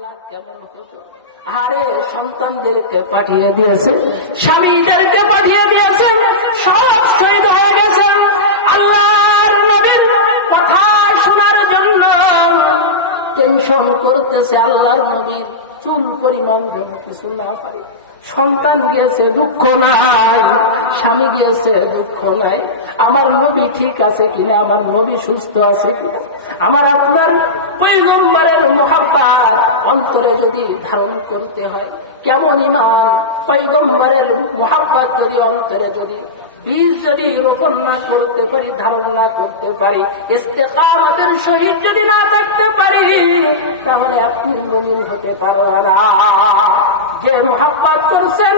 হালাত কেমন হতো। আরে সন্তানদেরকে পাঠিয়ে দিয়েছে, স্বামীদেরকে পাঠিয়ে দিয়েছে, সব শহীদ হয়ে গেছে। আল্লাহর নবীর কথা শোনার জন্য টেনশন করতেছে। আল্লাহর নবীর চুল পরিমাণ যেন কিছু না পারে। সন্তান গিয়েছে, দুঃখ নাই। স্বামী গিয়েছে, দুঃখ নাই। আমার নবী ঠিক আছে কিনা, আমার নবী সুস্থ আছে কিনা, আমার আপনার পয়গম্বরের মুহাব্বত অন্তরে যদি ধারণ করতে হয়, কেমন ইমান, পয়গম্বরের মুহাব্বত যদি অন্তরে যদি বীজ যদি রোপণ না করতে পারি, ধারণ না করতে পারি, ইস্তেকামতের সহিত যদি না থাকতে পারি, তাহলে আপনি মুমিন হতে পারবেন না। যে মুহাব্বত করছেন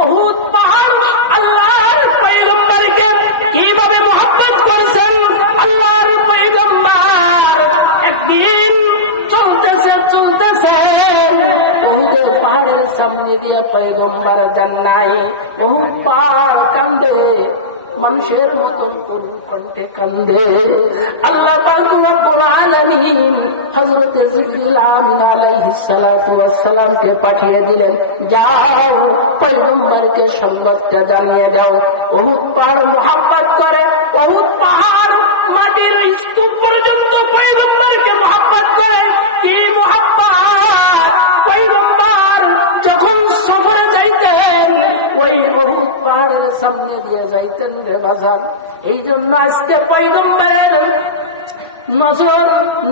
উহুদ পাহাড়, আল্লাহর পয়গম্বরকে কিভাবে মুহাব্বত করছেন, আল্লাহর পয়গম্বর একদিন চলতেছে উহুদের পাহাড়ের সামনে দিয়ে পয়গম্বর যান নাই। উহুদ পাহাড় কান্দে, মানুষের মতন করুণ কণ্ঠে কান্দে। আল্লাহ পাক রব্বুল আলামিন হযরত জিবরিল আমিন আলাইহিস সালাতু ওয়াস সালামকে পাঠিয়ে দিলেন, যাও পয়গম্বরকে সংবাদটা জানিয়ে দাও। উহুদ পাহাড় মুহাব্বত করে, উহুদ পাহাড় মাটির স্তূপ পর্যন্ত পয়গম্বরকে মুহাব্বত করে। কি মুহাব্বত! পয়গম্বর যখন সফরে যাইতেন ওই উহুদ পাহাড়ের সামনে দিয়ে যাইতেন রে বাজার। এই জন্য আজকে পয়গম্বরের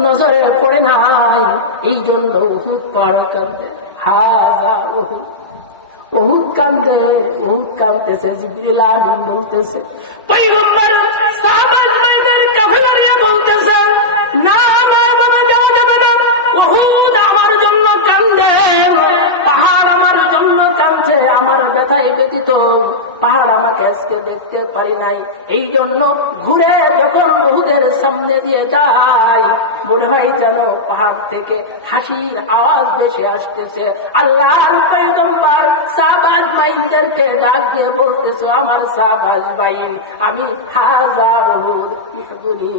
নজরে পড়ে নাই, এই জন্য উহুদ পাহাড় কাঁদে। হাজা উহুদ, উহুদ কাঁদে, উহুদ কাঁদতেছে। জিবরিল আমিন বলতেছে, পয়গম্বর সাহাবাদের কাফেলা নিয়ে বলতেছে, না আমার বাবা যাওয়া যাবে না। উহুদ আমার জন্য কান্দে, পাহাড় আমার জন্য কাঁদছে, আমার ব্যথায় ব্যতীত পাহাড় আমাকে আজকে দেখতে পারি নাই। এই জন্য ঘুরে যখন উহুদের সামনে দিয়ে যায়, মনে হয় যেন পাহাড় থেকে হাসির আওয়াজ বেশি আসতেছে। আল্লাহর পয়গম্বর সাহাবাজ ভাইদেরকে ডাক দিয়ে বলতেছে, আমার সাহাবাজ ভাই, আমি হাজার উহুদ ইহদুনি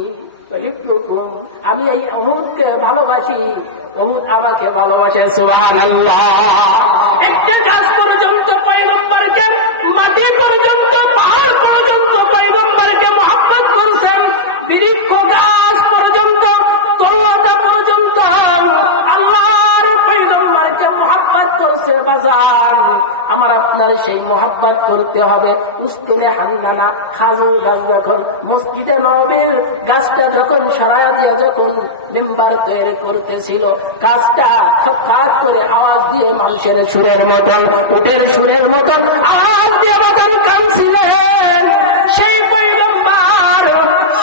ইহদুকুম, আমি এই উহুদকে ভালোবাসি, উহুদ আমাকে ভালোবাসে। সুবহানাল্লাহ। একটা গাছ পর্যন্ত পয়গম্বরকে, মাটি পর্যন্ত, পাহাড় পর্যন্ত পয়গম্বরকে মুহাব্বত করছেন। বৃক্ষ গাছ পর্যন্ত, তরুলতা পর্যন্ত আল্লাহর পয়গম্বরকে মুহাব্বত করছে। বাজার আমার আপনার সেই মুহাব্বত করতে হবে। উস্তুনে হান্নানা খাজুর গাছ যখন মসজিদে নববীর গাছটা যখন সরায়া দিয়ে যখন মেম্বার তৈরি করতেছিল, গাছটা খটখট করে আওয়াজ দিয়ে মানুষের সুরের মতন, উটের সুরের মতন আওয়াজ দিয়ে মতন কাঁদছিলেন। সেই পয়গম্বর,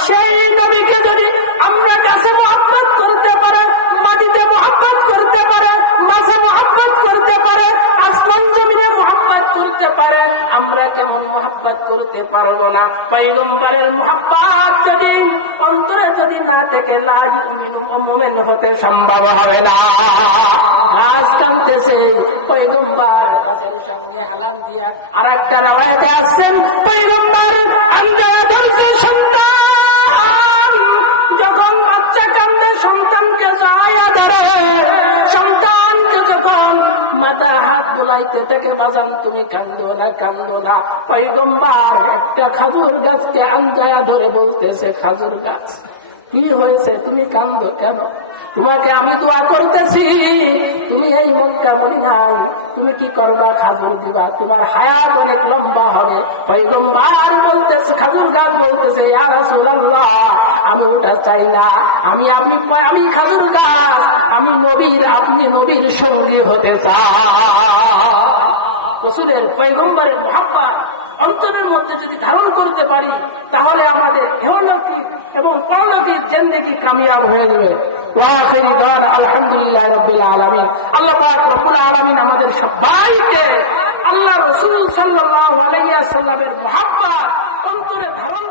সেই নবীকে যদি আমরা গাছে মুহাব্বত করতে পারে, মাটিতে মুহাব্বত করতে পারে, মাছে মুহাব্বত করতে পারে, আসমান জমিনে মুহাব্বত করতে পারে, আমরা কেমন মুহাব্বত করতে পারবো না? পয়গম্বরের মুহাব্বত যদি অন্তরে যদি না থেকে লা ইউমিনু মুমিন হতে সম্ভব হবে না। গাছ কাঁদতেছে, পয়গম্বর গাছের সামনে হালাম দিয়া। আর একটা রাওয়ায়াতে আসছেন, পয়গম্বর আঞ্জায়া ধরছে সন্তান, যখন বাচ্চা কাঁদে সন্তানকে জড়াইয়া ধরে, সন্তানকে যখন মাথা হাত বোলাইতে থেকে, বাজান তুমি কান্দো না, কান্দো না। পয়গম্বর একটা খাজুর গাছকে আঞ্জায়া ধরে বলতেছে, খাজুর গাছ কি হয়েছে, তুমি কান্দো কেন? তোমাকে আমি দোয়া করতেছি, তুমি এই মক্কা বলি নাই, তুমি কি করবা? খাজুর দিবা, তোমার হায়াত অনেক লম্বা হবে। পয়গম্বর বলতেছে, খাজুর গাছ বলতেছে, ইয়া রাসূলুল্লাহ, আমি ওটা চাই না, আমি খাজুর গাছ, আমি নবীর, আপনি নবীর সঙ্গী হতে চাই। রাসূলের পয়গম্বরের মুহাব্বত অন্তরের মধ্যে যদি ধারণ করতে পারি, তাহলে আমাদের ইহলৌকিক এবং পরলৌকিক জিন্দেগি কামিয়াব হয়ে যাবে। আলহামদুলিল্লাহ রাব্বিল আলামিন। আল্লাহ পাক রব্বুল আলামিন আমাদের সবাইকে আল্লাহ রাসূল সাল্লাল্লাহু আলাইহি ওয়াসাল্লামের মুহাব্বত অন্তরে ধারণ